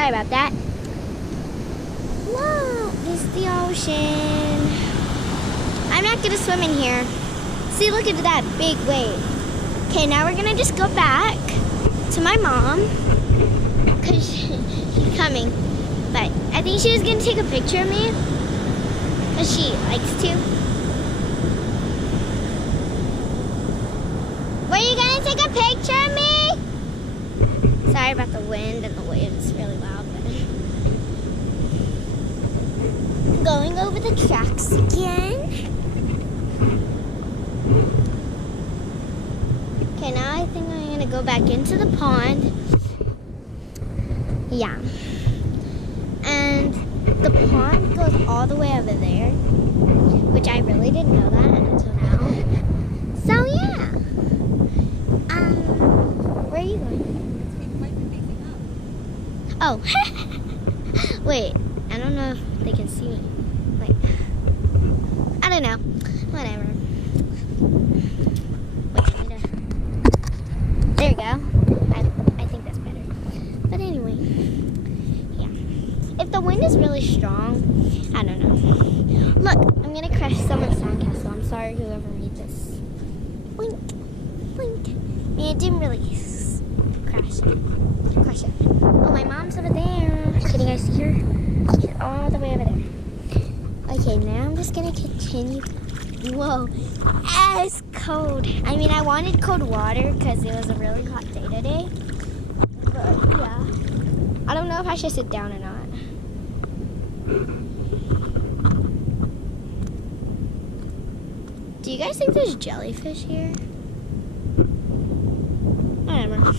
Sorry about that. Look, this is the ocean. I'm not gonna swim in here. See, look at that big wave. Okay, now we're gonna just go back to my mom because she's coming. But I think she was gonna take a picture of me because she likes to. Were you gonna take a picture of me? Sorry about the wind and the waves, really loud. But going over the tracks again. Okay, now I think I'm gonna go back into the pond. Yeah. And the pond goes all the way over there, which I really didn't know that until now. So yeah. Where are you going? Oh. Wait, I don't know if they can see me. Wait. I don't know. Whatever. Wait, I need to... There we go. I think that's better. But anyway. Yeah. If the wind is really strong, I don't know. Look, I'm gonna crash someone's sandcastle. I'm sorry whoever made this. Blink. Blink. I mean, it didn't really crash it. Oh, my mom's over there. Can you guys see her? She's all the way over there. Okay, now I'm just gonna continue. Whoa, it's cold. I mean, I wanted cold water because it was a really hot day today. But yeah, I don't know if I should sit down or not. Do you guys think there's jellyfish here? Whatever.